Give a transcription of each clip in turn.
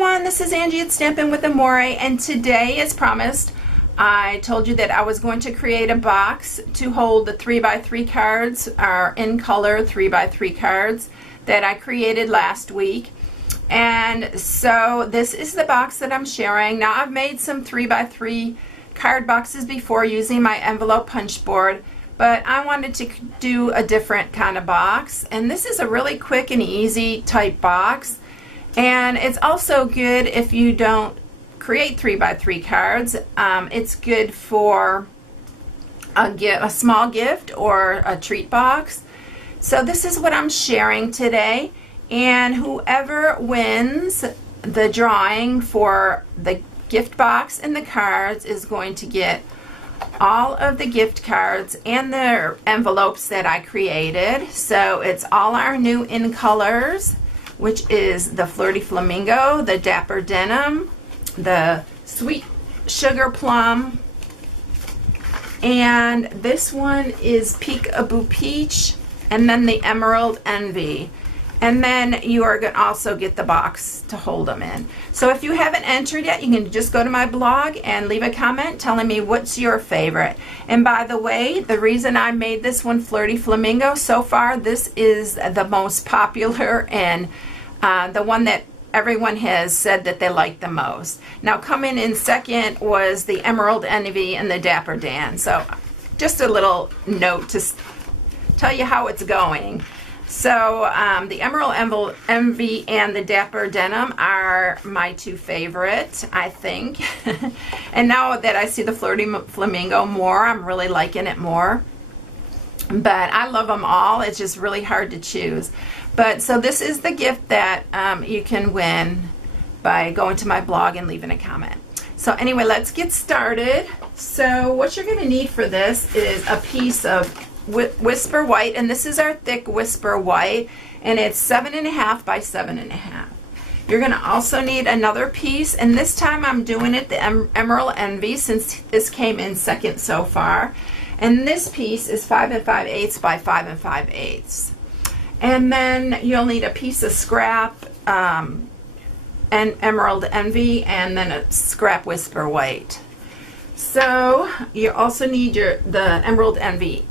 everyone, this is Angie at Stampin' with Amore, and today, as promised, I told you that I was going to create a box to hold the 3x3 cards, our in color 3x3 cards that I created last week. And so this is the box that I'm sharing. Now, I've made some 3x3 card boxes before using my envelope punch board, but I wanted to do a different kind of box, and this is a really quick and easy type box. And it's also good if you don't create 3x3 cards. It's good for a small gift or a treat box. So this is what I'm sharing today, and whoever wins the drawing for the gift box and the cards is going to get all of the gift cards and the envelopes that I created. So it's all our new in colors, which is the Flirty Flamingo, the Dapper Denim, the Sweet Sugar Plum, and this one is Peek-a-Boo Peach, and then the Emerald Envy. And then you are going to also get the box to hold them in. So if you haven't entered yet, you can just go to my blog and leave a comment telling me what's your favorite. And by the way, the reason I made this one Flirty Flamingo, so far this is the most popular and the one that everyone has said that they like the most. Now, coming in second was the Emerald Envy and the Dapper Dan. So just a little note to tell you how it's going. So the Emerald Envy and the Dapper Denim are my two favorite, I think. And now that I see the Flirty Flamingo more, I'm really liking it more. But I love them all. It's just really hard to choose. But so this is the gift that you can win by going to my blog and leaving a comment. So anyway, let's get started. So what you're going to need for this is a piece of Whisper White, and this is our thick Whisper White, and it's 7.5 by 7.5. You're going to also need another piece, and this time I'm doing it the Emerald Envy, since this came in second so far. And this piece is 5 5/8 by 5 5/8. And then you'll need a piece of scrap and Emerald Envy, and then a scrap Whisper White. So you also need the Emerald Envy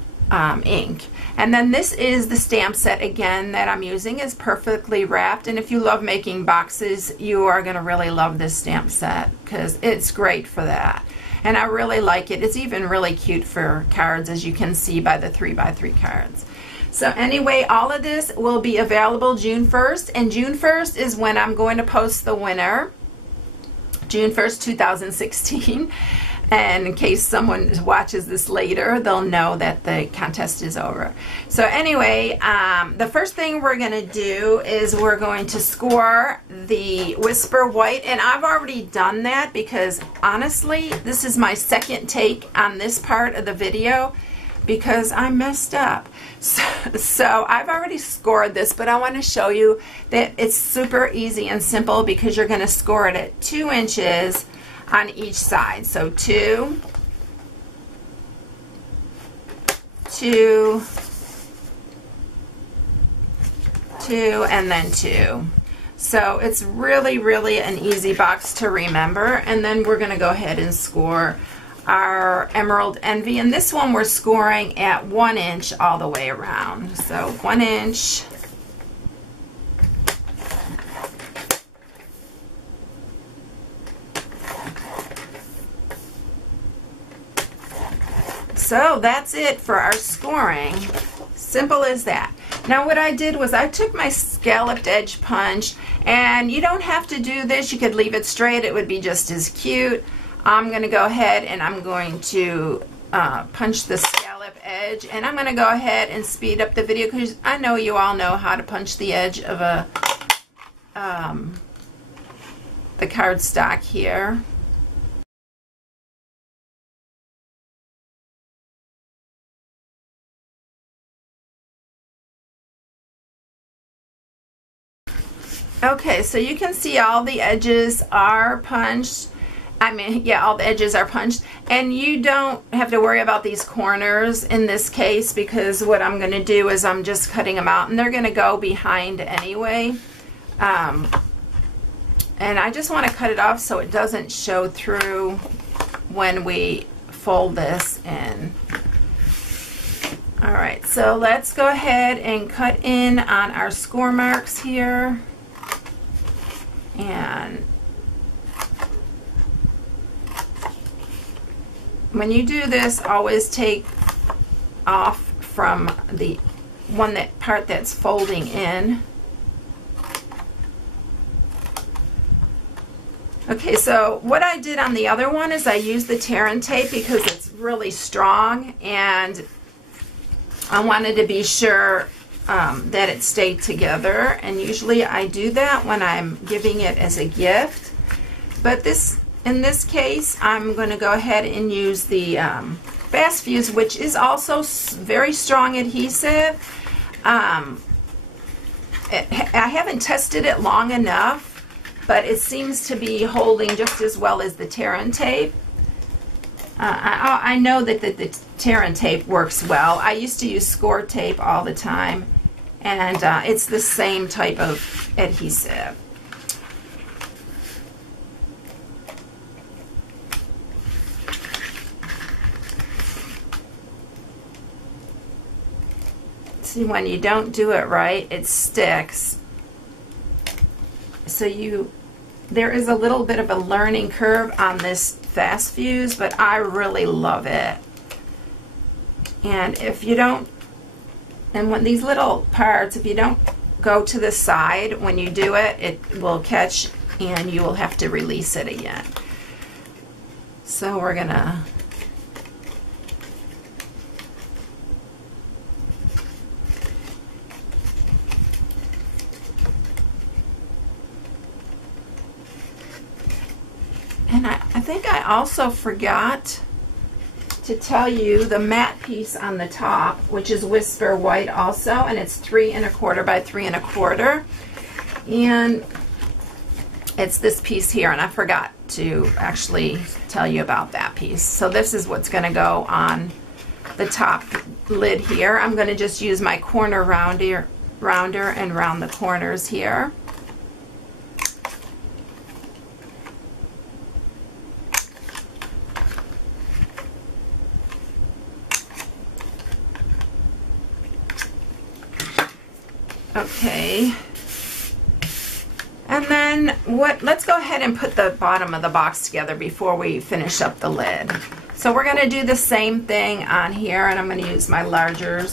ink. And then this is the stamp set again that I'm using. Is perfectly wrapped, and if you love making boxes, you are going to really love this stamp set because it's great for that. And I really like it. It's even really cute for cards, as you can see by the 3x3 cards. So anyway, all of this will be available June 1st, and June 1st is when I'm going to post the winner, June 1st, 2016. And in case someone watches this later, they'll know that the contest is over. So anyway, the first thing we're going to do is we're going to score the Whisper White. And I've already done that because, honestly, this is my second take on this part of the video because I messed up. So I've already scored this, but I want to show you that it's super easy and simple because you're going to score it at 2 inches on each side. So 2, 2, 2, and then 2. So it's really, really an easy box to remember. And then we're going to go ahead and score our Emerald Envy. And this one we're scoring at 1 inch all the way around. So 1 inch. So that's it for our scoring. Simple as that. Now what I did was I took my scalloped edge punch, and you don't have to do this. You could leave it straight. It would be just as cute. I'm going to go ahead and I'm going to punch the scallop edge, and I'm going to go ahead and speed up the video because I know you all know how to punch the edge of the cardstock here. Okay, so you can see all the edges are punched. All the edges are punched, and you don't have to worry about these corners in this case because what I'm going to do is I'm just cutting them out, and they're going to go behind anyway. And I just want to cut it off so it doesn't show through when we fold this in. All right, so let's go ahead and cut in on our score marks here. And when you do this, always take off from the part that's folding in. Okay, so what I did on the other one is I used the tear and tape because it's really strong, and I wanted to be sure that it stayed together. And usually I do that when I'm giving it as a gift. But in this case, I'm going to go ahead and use the Fast Fuse, which is also very strong adhesive. I haven't tested it long enough, but it seems to be holding just as well as the tear and tape. I know that the tear and tape works well. I used to use score tape all the time, and it's the same type of adhesive. See, when you don't do it right, it sticks. So there is a little bit of a learning curve on this Fast Fuse, but I really love it. And if you don't, and when these little parts, if you don't go to the side when you do it, it will catch and you will have to release it again. So we're gonna I think I also forgot to tell you the matte piece on the top, which is Whisper White also, and it's 3 1/4 by 3 1/4, and it's this piece here, and I forgot to actually tell you about that piece. So this is what's going to go on the top lid here. I'm going to just use my corner rounder and round the corners here. Okay, and then let's go ahead and put the bottom of the box together before we finish up the lid. So we're going to do the same thing on here, and I'm going to use my larger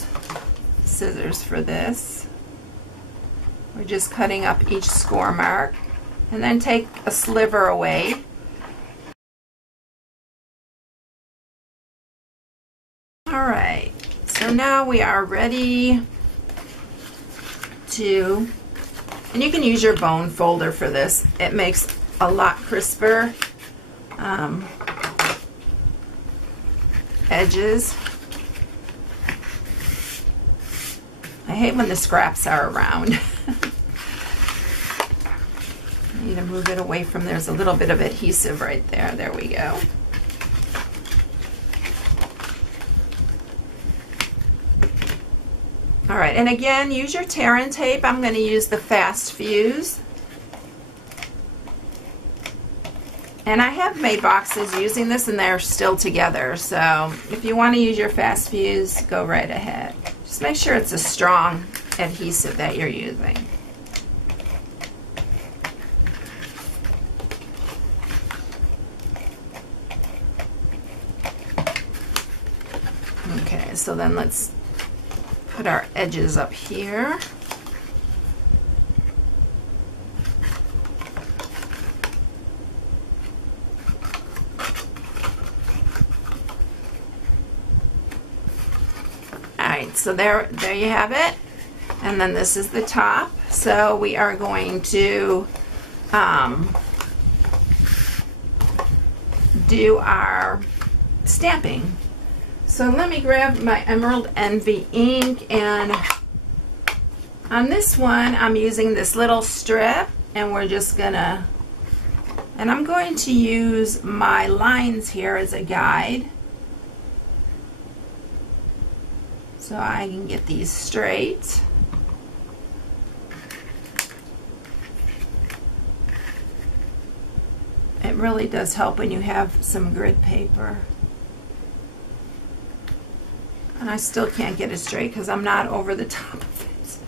scissors for this. We're just cutting up each score mark, and then take a sliver away. All right, so now we are ready to, and you can use your bone folder for this. It makes a lot crisper edges. I hate when the scraps are around. I need to move it away from, there's a little bit of adhesive right there. There we go. All right, and again, use your tear and tape. I'm going to use the Fast Fuse. And I have made boxes using this and they're still together. So if you want to use your Fast Fuse, go right ahead. Just make sure it's a strong adhesive that you're using. Okay, so then let's put our edges up here. Alright, so there you have it. And then this is the top. So we are going to do our stamping. So let me grab my Emerald Envy ink, and on this one I'm using this little strip, and we're just gonna, and I'm going to use my lines here as a guide so I can get these straight. It really does help when you have some grid paper. And I still can't get it straight because I'm not over the top of it.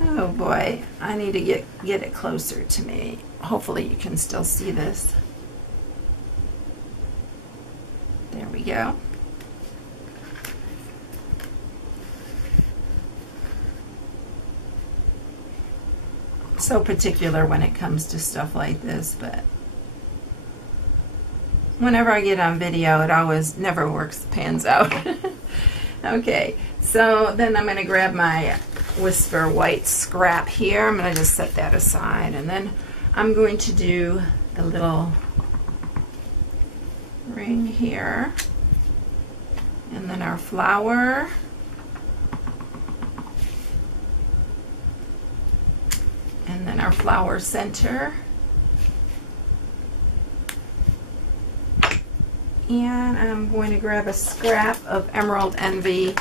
Oh boy, I need to get it closer to me. Hopefully you can still see this. There we go. So particular when it comes to stuff like this, but whenever I get on video, it always never works, pans out. Okay, so then I'm going to grab my Whisper white scrap here. I'm going to just set that aside, and then I'm going to do a little ring here, and then our flower. And then our flower center. And I'm going to grab a scrap of Emerald Envy,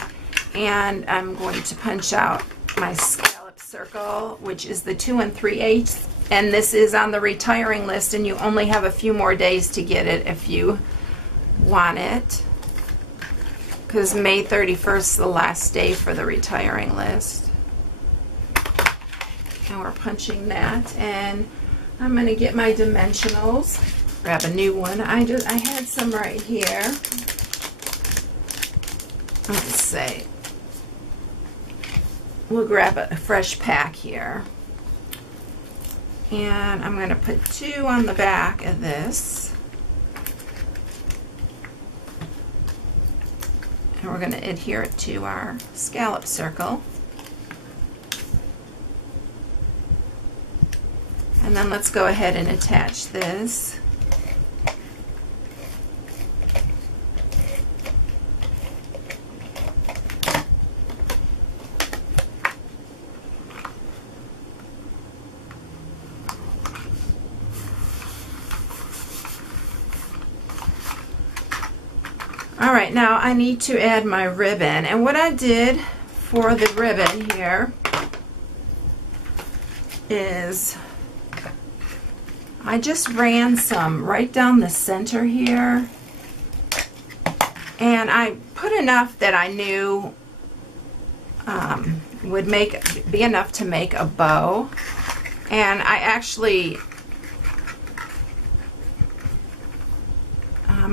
and I'm going to punch out my scallop circle, which is the 2 3/8, and this is on the retiring list, and you only have a few more days to get it if you want it, because May 31st is the last day for the retiring list. And we're punching that, and I'm going to get my dimensionals. Grab a new one. I had some right here. Let's see. We'll grab a fresh pack here. And I'm going to put 2 on the back of this. And we're going to adhere it to our scallop circle. And then let's go ahead and attach this. All right, now I need to add my ribbon. And what I did for the ribbon here is I just ran some right down the center here, and I put enough that I knew would be enough to make a bow. And I actually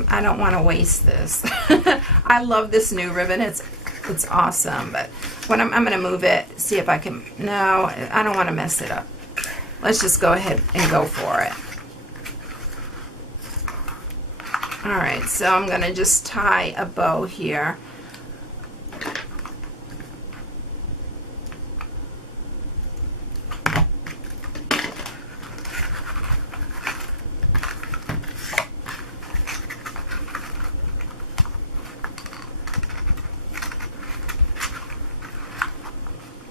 I don't want to waste this. I love this new ribbon. It's awesome, but when I'm going to move it, see if I can. No, I don't want to mess it up. Let's just go ahead and go for it. Alright, so I'm going to just tie a bow here.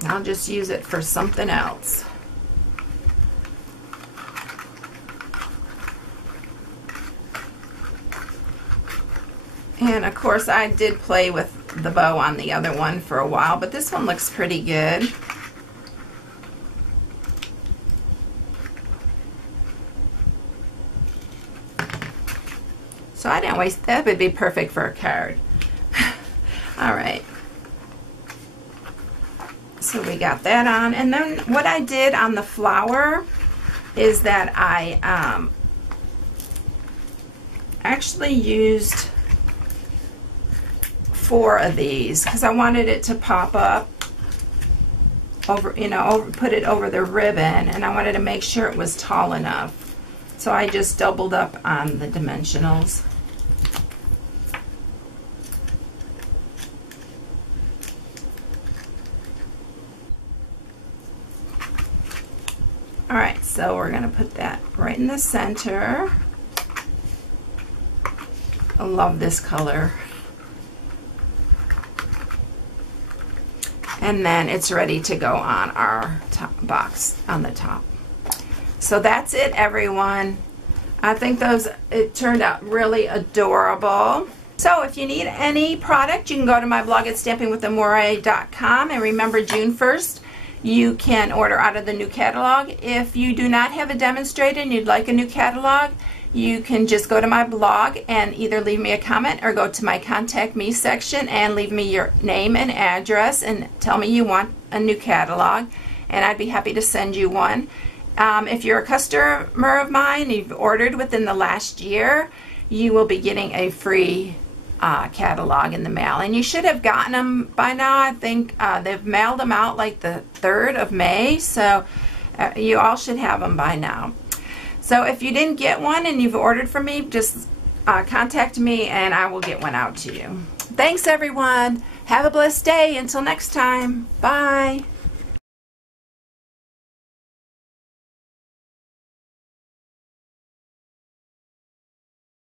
I'll just use it for something else. And of course I did play with the bow on the other one for a while, but this one looks pretty good. So I didn't waste, that would be perfect for a card. All right. So we got that on, and then what I did on the flower is that I actually used 4 of these because I wanted it to pop up over, you know, put it over the ribbon, and I wanted to make sure it was tall enough. So I just doubled up on the dimensionals. Alright, so we're going to put that right in the center. I love this color. And then it's ready to go on our top box on the top. So that's it, everyone. I think it turned out really adorable. So if you need any product, you can go to my blog at stampingwithamore.com, and remember, June 1st you can order out of the new catalog. If you do not have a demonstrator and you'd like a new catalog, you can just go to my blog and either leave me a comment or go to my contact me section and leave me your name and address and tell me you want a new catalog, and I'd be happy to send you one. If you're a customer of mine, you've ordered within the last year, you will be getting a free catalog in the mail, and you should have gotten them by now. I think they've mailed them out like the 3rd of May, so you all should have them by now. So if you didn't get one and you've ordered from me, just contact me and I will get one out to you. Thanks everyone. Have a blessed day. Until next time. Bye.